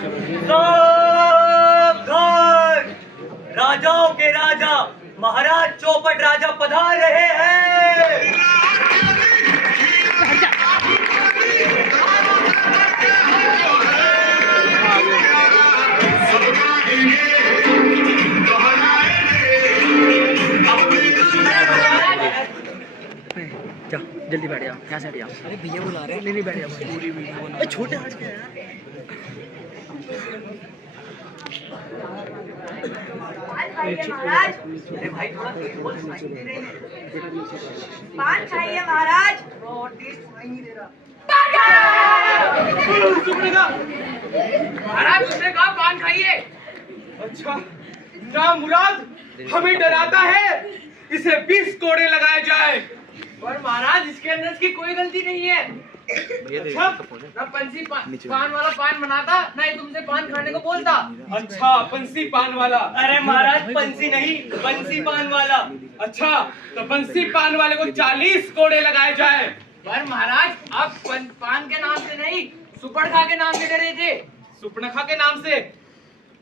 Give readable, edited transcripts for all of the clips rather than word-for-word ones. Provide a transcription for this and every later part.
सावधान! राजाओं के राजा महाराज चौपट राजा पधार रहे हैं। जा जल्दी बैठ जाओ, यहाँ से हट जाओ। अरे भैया बुला रहे हैं। नहीं बैठ जाओ, पूरी वीडियो बना। छोटे हाथ के यार। महाराज पान खाइए महाराज। महाराज उसने कहा पान खाइए। अच्छा ना मुराद हमें डराता है, इसे 20 कोड़े लगाए जाए। पर महाराज इसके अंदर की कोई गलती नहीं है। अच्छा ना पंसी पान वाला पान बनाता, ना ही तुमसे पान खाने को बोलता। अच्छा पंसी पान वाला। अरे महाराज पंसी नहीं, बंसी पान वाला। अच्छा तो बंसी पान वाले को 40 कोड़े लगाए जाए। पर महाराज आप पान के नाम से नहीं, सुपर्णखा के नाम से डरे थे। सुपर्णखा के नाम से?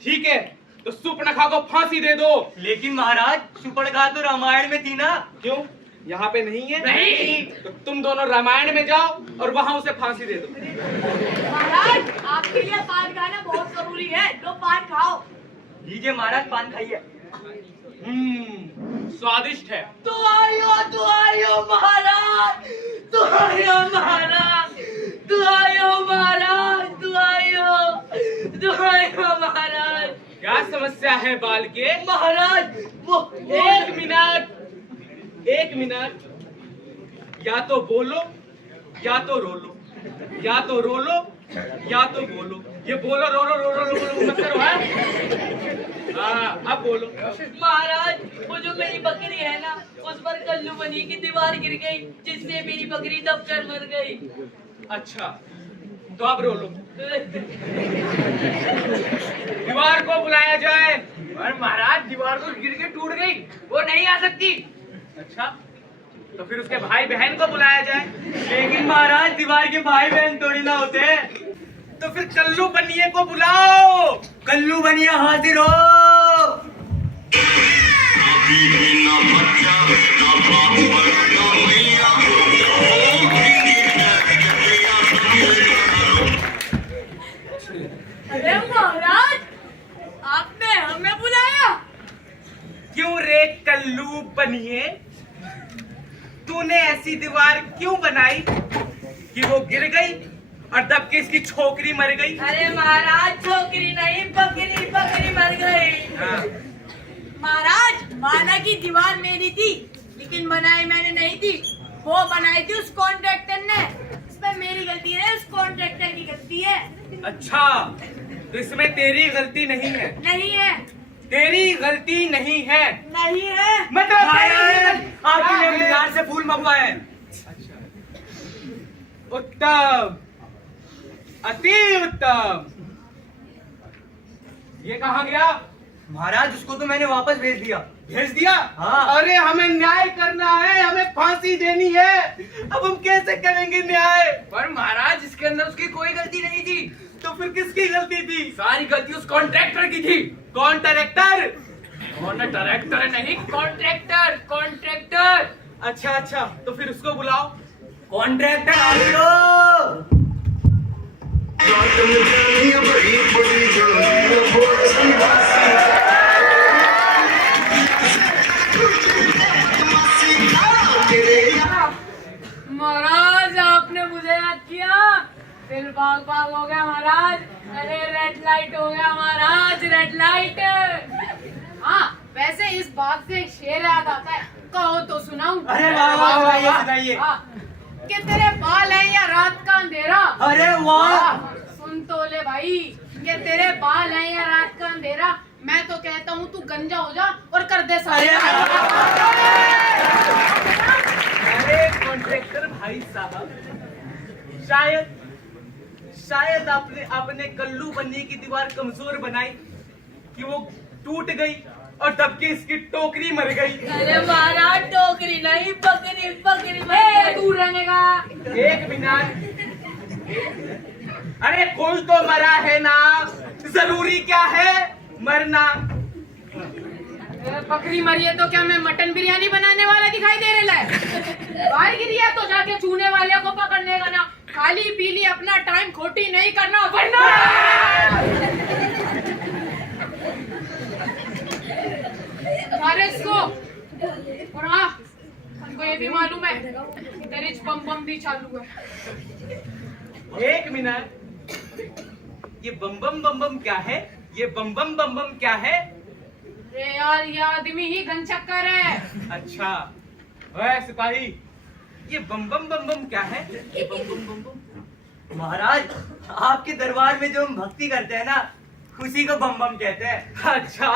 ठीक है तो सुपर्णखा को फांसी दे दो। लेकिन महाराज सुपर्णखा तो रामायण में थी ना। क्यों यहाँ पे नहीं है? नहीं तो तुम दोनों रामायण में जाओ और वहाँ उसे फांसी दे दो। महाराज आपके लिए पान खाना बहुत जरूरी है, लो पान खाओ। लीजिए महाराज पान खाइए। स्वादिष्ट है। तू आयो महाराज, तू आयो महाराज, तू आयो महाराज, तू आयो महाराज। क्या समस्या है बाल के? महाराज वो एक मिनट या तो बोलो या तो रो लो, या तो रो लो या तो बोलो। ये बोलो रो रो मत करो। अब बोलो। महाराज वो जो मेरी बकरी है ना, उस पर कल्लू बनी की दीवार गिर गई, जिससे मेरी बकरी दबकर मर गई। अच्छा तो अब रो लो। दीवार को बुलाया जाए। और महाराज दीवार को गिर के टूट गई, वो नहीं आ सकती। अच्छा तो फिर उसके भाई बहन को बुलाया जाए। लेकिन महाराज दीवार के भाई बहन थोड़ी ना होते। तो फिर कल्लू बनिए को बुलाओ। कल्लू बनिया हाजिर हो। अरे महाराज आपने हमें बुलाया? क्यों रे कल्लू बनिए, तूने ऐसी दीवार क्यों बनाई कि वो गिर गई और दब के इसकी छोकरी मर गई? अरे महाराज छोकरी नहीं, बकरी मर गई। महाराज माना की दीवार मेरी थी, लेकिन बनाई मैंने नहीं थी, वो बनाई थी उस कॉन्ट्रैक्टर ने। इसमें मेरी गलती है, उस कॉन्ट्रैक्टर की गलती है। अच्छा तो इसमें तेरी गलती नहीं है? नहीं है। तेरी गलती नहीं है? नहीं है। मतलब आपके लिए बाजार से फूल मंगवाए। उत्तम, अति उत्तम। ये कहाँ गया? महाराज उसको तो मैंने वापस भेज दिया। भेज दिया? हाँ। अरे हमें न्याय करना है, हमें फांसी देनी है। अब हम कैसे करेंगे न्याय? पर महाराज इसके अंदर उसकी कोई गलती नहीं थी। तो फिर किसकी गलती थी? सारी गलती उस कॉन्ट्रैक्टर की थी। कौन डायरेक्टर? कौन डायरेक्टर नहीं, कॉन्ट्रैक्टर। अच्छा तो फिर उसको बुलाओ। कॉन्ट्रैक्टर हाजिर हो। महाराज आपने मुझे याद किया, दिल भाग हो गया महाराज। अरे रेड लाइट हो गया महाराज, रेड लाइट। हाँ वैसे इस बात से एक शेर याद आता है, कहो तो सुनाऊं? अरे वाह ये सुनाइए। कि तेरे बाल है या रात का अंधेरा। अरे वाह सुन तो ले भाई, कि तेरे बाल है या रात का अंधेरा। मैं तो कहता हूँ तू गंजा हो जा और कर दे सारे। अरे कॉन्ट्रैक्टर भाई साहब, शायद आपने अपने कल्लू बनने की दीवार कमजोर बनाई कि वो टूट गई और दब के इसकी टोकरी मर गई। अरे महाराज टोकरी नहीं, बकरी दूर रहने का। एक मिनट, अरे कोई तो मरा है ना। जरूरी क्या है मरना? बकरी मरी है तो क्या मैं मटन बिरयानी बनाने वाला दिखाई दे रहा है? बाहर गिरी है तो जाके छूने वाले को पकड़ने का ना, खाली पीली अपना टाइम खोटी नहीं करना वरना। अरे इसको और हाँ, हमको ये भी मालूम है तेरे बम बम भी चालू है। एक मिनट, ये बम बम क्या है? ये बम बम क्या है? अरे यार ये आदमी ही घनचक्कर है। अच्छा, ओए सिपाही, ये बम बम क्या है? ये बम महाराज, आपके दरबार में जो हम भक्ति करते हैं ना, उसी को बम बम कहते हैं। अच्छा,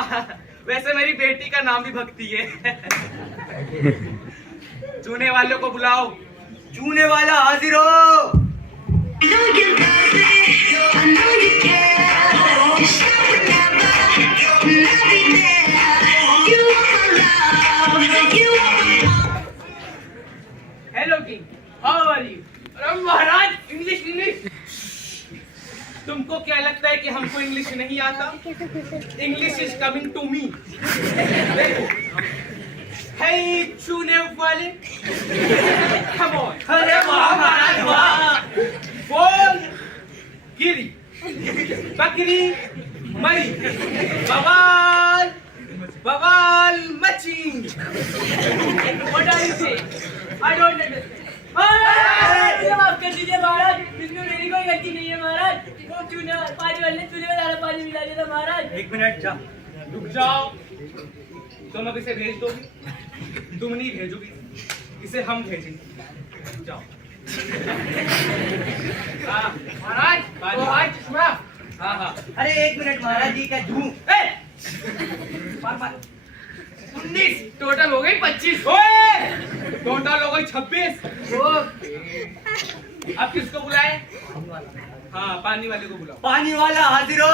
वैसे मेरी बेटी का नाम भी भक्ति है। चूने वालों को बुलाओ। चूने वाला हाजिर हो। Hello king, how are you? अरे महाराज, इंग्लिश। तुमको क्या लगता है कि हमको इंग्लिश नहीं आता? English is coming to me. हे चूने वाले, कम ऑन। अरे वाह महाराज वाह। बोल गिरी, बकरी मरी, बवाल मची। What are you saying? I don't understand. महाराज माफ कर दीजिए महाराज, इसमें मेरी कोई गलती नहीं है महाराज। वो चूने पानी वाले ने चूने में ज्यादा पानी मिला दिया था महाराज। एक मिनट जा। रुक जाओ। तुम अब इसे भेज दोगी? तुम नहीं भेजोगी, इसे हम भेजेंगे। जाओ। हाँ महाराज, हाँ। अरे एक मिनट महाराज जी का झूम। 19 टोटल हो गई 25। टोटल हो गई 26। अब किसको बुलाए? हाँ, पानी वाले को बुलाओ। पानी वाला हाजिर हो।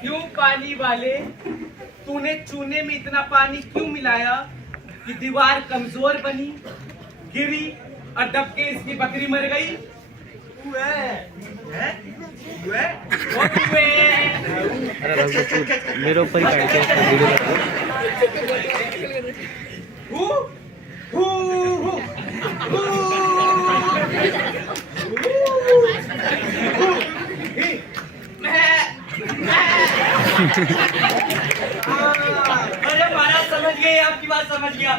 क्यों पानी वाले, तूने चूने में इतना पानी क्यों मिलाया कि दीवार कमजोर बनी, गिरी और दबके इसकी बकरी मर गई? मेरे ऊपर ही बैठ के अरे महाराज समझ गए, आपकी बात समझ गया।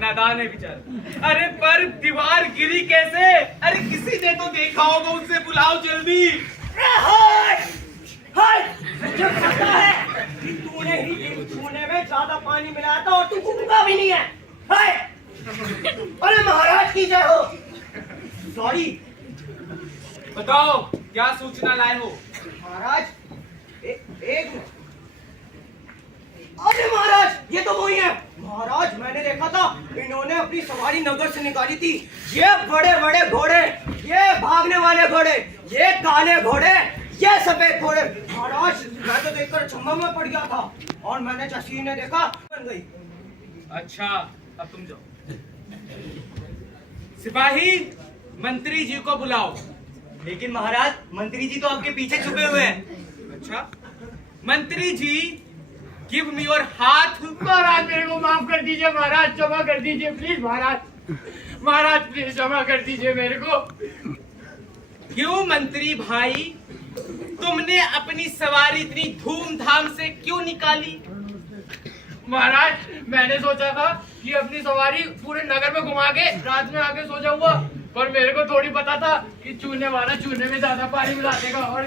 नादान है बेचारा। अरे पर दीवार गिरी कैसे? अरे किसी ने तो देखा होगा, उससे बुलाओ जल्दी। तूने ही चूने में ज्यादा पानी मिलाया था और तू कुकूंगा भी नहीं है। अरे महाराज की जय हो। सॉरी। बताओ क्या सूचना लाए हो? महाराज एक मिनट। अरे महाराज, ये तो वही है। महाराज मैंने देखा था, इन्होंने अपनी सवारी नगर से निकाली थी। ये बड़े बड़े घोड़े, ये भागने वाले घोड़े, ये काले घोड़े, ये सफेद घोड़े। महाराज मैं तो देखकर अचंभा में पड़ गया था और मैंने जैसे ने देखा बन गई। अच्छा, अब तुम जाओ। सिपाही, मंत्री जी को बुलाओ। लेकिन महाराज, मंत्री जी तो आपके पीछे छुपे हुए हैं। अच्छा, मंत्री जी, गिव मी योर हाथ। महाराज मेरे को माफ कर दीजिए महाराज, क्षमा कर दीजिए प्लीज महाराज। महाराज प्लीज क्षमा कर दीजिए मेरे को। क्यों मंत्री भाई, तुमने अपनी सवारी इतनी धूमधाम से क्यों निकाली? महाराज मैंने सोचा था कि अपनी सवारी पूरे नगर में घुमा के रात में आके सो जाऊंगा, पर मेरे को थोड़ी पता था कि चूने वाला चूने में ज्यादा पानी मिला देगा और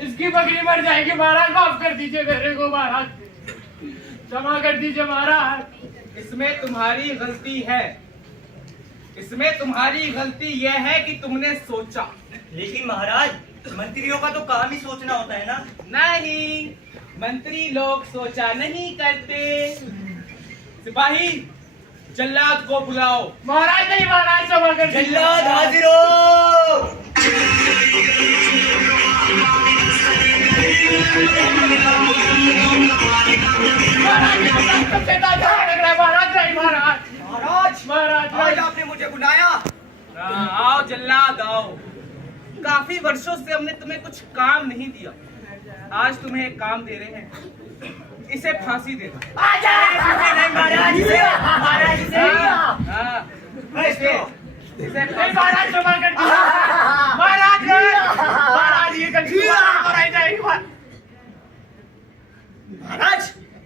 इसकी बकरी मर जाएगी। महाराज माफ कर दीजिए मेरे को, महाराज क्षमा कर दीजिए महाराज। इसमें तुम्हारी गलती है, इसमें तुम्हारी गलती यह है कि तुमने सोचा। लेकिन महाराज, मंत्रियों का तो काम ही सोचना होता है ना। नहीं, मंत्री लोग सोचा नहीं करते। सिपाही, जल्लाद को बुलाओ। महाराज नहीं, महाराज क्षमा कर दीजिए। जल्लाद हाजिर हो। महाराज नहीं, महाराज महाराज, महाराज आज आपने मुझे बुलाया। आओ जल्लाद आओ। काफी वर्षों से हमने तुम्हें कुछ काम नहीं दिया, आज तुम्हें एक काम दे रहे हैं। इसे फांसी दे दो। नहीं महाराज, महाराज इसे नहीं, महाराज क्षमा कर दीजिए। महाराज महाराज ये गलती दोबारा जाएगी। महाराज,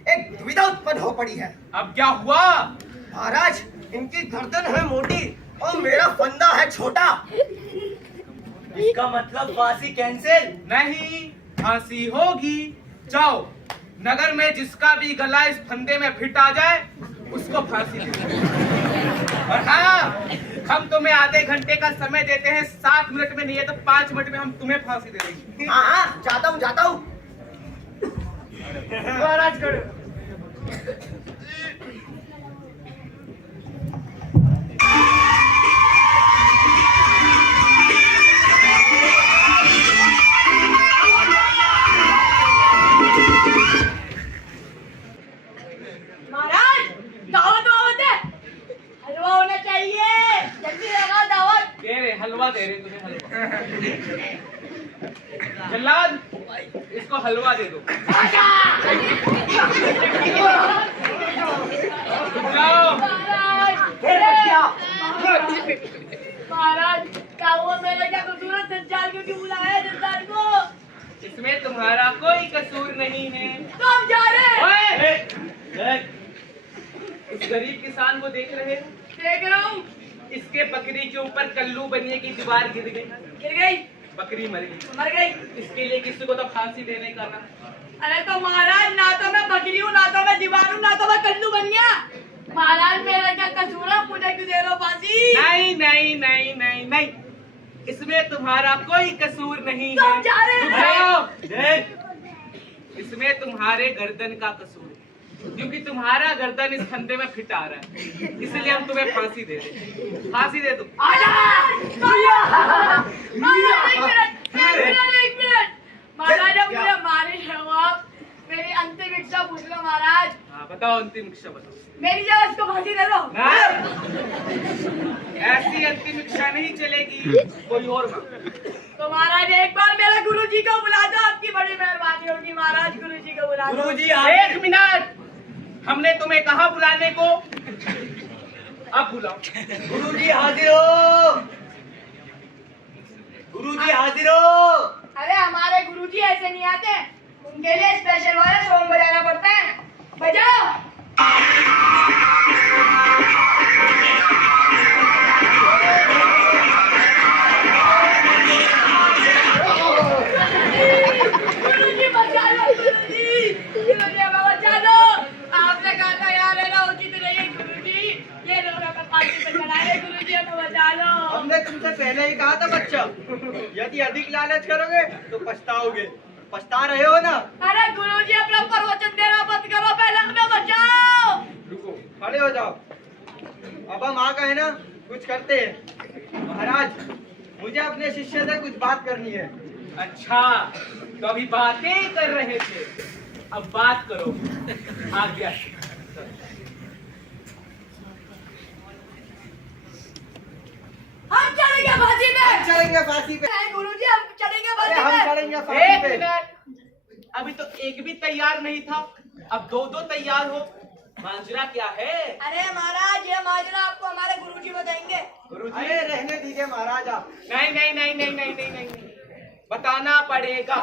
एक दुविधा उत्पन्न हो पड़ी है। अब क्या हुआ? महाराज, इनकी गर्दन है मोटी और मेरा फंदा है छोटा। इसका मतलब फांसी कैंसिल। नहीं, फांसी होगी। जाओ, नगर में जिसका भी गला इस फंदे में फिट आ जाए उसको फांसी दे दो। और हाँ, हम तुम्हें आधे घंटे का समय देते हैं। 7 मिनट में नहीं है तो 5 मिनट में हम तुम्हें फांसी दे देंगे। हाँ, जाता हूँ जाता हूँ। महाराज करो। महाराज, दावत वावत है, हलवा होना चाहिए, जल्दी लगाओ दावत। दे रहे हलवा, दे रहे तुम्हें हलवा। जल्लाद, इसको हलवा दे दो। जाओ। महाराज, क्या हुआ? मेरा क्या कसूर है? सज्जाद क्यों बुलाया सज्जाद को? इसमें तुम्हारा कोई कसूर नहीं है। तो हम जा रहे हैं। ओए! इस गरीब किसान को देख रहे हो? देख रहा हूँ। इसके बकरी के ऊपर कल्लू बनिए की दीवार गिर गई, गिर गई, बकरी मर गई। मर गई। इसके लिए किसी को तो फांसी देने का ना। अरे तो महाराज, ना तो मैं बकरी हूँ, ना तो मैं दीवार हूँ, ना तो मैं कल्लू बन गया। महाराज, मेरा क्या कसूर है? मुझे क्यों दे रहे हो फांसी? नहीं नहीं नहीं नहीं नहीं, इसमें तुम्हारा कोई कसूर नहीं तो हम है। जा रहे हैं। जाओ। इसमें तुम्हारे गर्दन का कसूर है, क्योंकि तुम्हारा गर्दन इस फंदे में फिट आ रहा है, इसलिए हम तुम्हें फांसी दे दें। फांसी दे दो। आजा! महाराज, एक मिनट। महाराज, अब मुझे मारे हो आप। मेरी अंतिम इच्छा पूछ लो महाराज। हाँ, बताओ अंतिम इच्छा बताओ। मेरी जगह उसको फांसी दे दो। ऐसी अंतिम इच्छा नहीं चलेगी, कोई और मांग। तो महाराज, एक बार मेरे गुरुजी को बुला दो, आपकी बड़ी मेहरबानी होगी। महाराज, गुरुजी को बुला दो। गुरुजी, 1 मिनट, हमने तुम्हें कहा बुलाने को, अब बुलाओ। गुरुजी हाजिर हो। गुरुजी हाजिर हो। अरे हमारे गुरुजी ऐसे नहीं आते, उनके लिए स्पेशल वाला सॉन्ग बजाना पड़ता है। बजाओ। गुरुजी बचा लो, गुरुजी, गुरुजी हमें बचा लो। आपने कहा था यार रहना उचित नहीं है गुरुजी, ये लोग हमें फांसी पे चढ़ाए। गुरुजी हमें बचा लो। हमने तुमसे पहले ही कहा था बच्चा, यदि अधिक लालच करोगे तो पछताओगे। पछता रहे हो ना। अरे गुरुजी, अपना प्रवचन देना बंद करो, पहले हमें बचाओ। रुको, खड़े हो जाओ। अब हम आ गए ना, कुछ करते हैं। महाराज, मुझे अपने शिष्य से कुछ बात करनी है। अच्छा, तो अभी बातें कर रहे थे, अब बात करो। आज्ञा। हम चढ़ेंगे फांसी पे। चलेंगे फांसी पे। नहीं गुरुजी, हम चढ़ेंगे अरे फांसी हम पे। चलेंगे 1 फांसी पे। मिनट, अभी तो एक भी तैयार नहीं था, अब 2-2 तैयार हो। मांजरा क्या है? अरे महाराज, ये माजरा आपको हमारे गुरुजी बताएंगे। गुरुजी, अरे रहने दीजिए महाराज आप। नहीं नहीं नहीं नहीं नहीं नहीं नहीं, बताना पड़ेगा,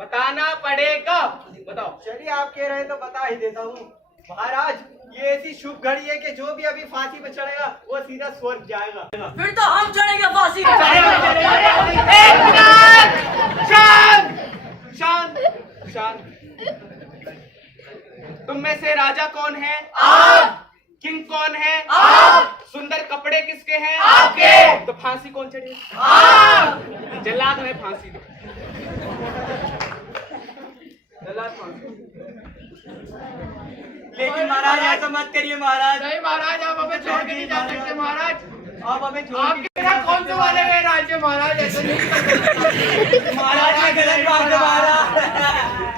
बताना पड़ेगा। बताओ। चलिए, आप कह रहे तो बता ही देता हूँ। महाराज ये ऐसी शुभ घड़ी है कि जो भी अभी फांसी पे चढ़ेगा वो सीधा स्वर्ग जाएगा। फिर तो हम चढ़ेंगे फांसी शांत शांत शांत। तुम में से राजा कौन है? आप। किंग कौन है? आप। सुंदर कपड़े किसके हैं? आपके। तो फांसी कौन चढ़े? आप। जल्लाद में फांसी दो। जल्लाद फांसी। लेकिन महाराज ऐसा मत करिए महाराज। नहीं महाराज, आप हमें छोड़ के नहीं जा सकते महाराज। आप हमें छोड़ आपके साथ कौन से वाले में राज्य महाराज, ऐसे नहीं कर सकते। महाराज ने गलत बात है महाराज।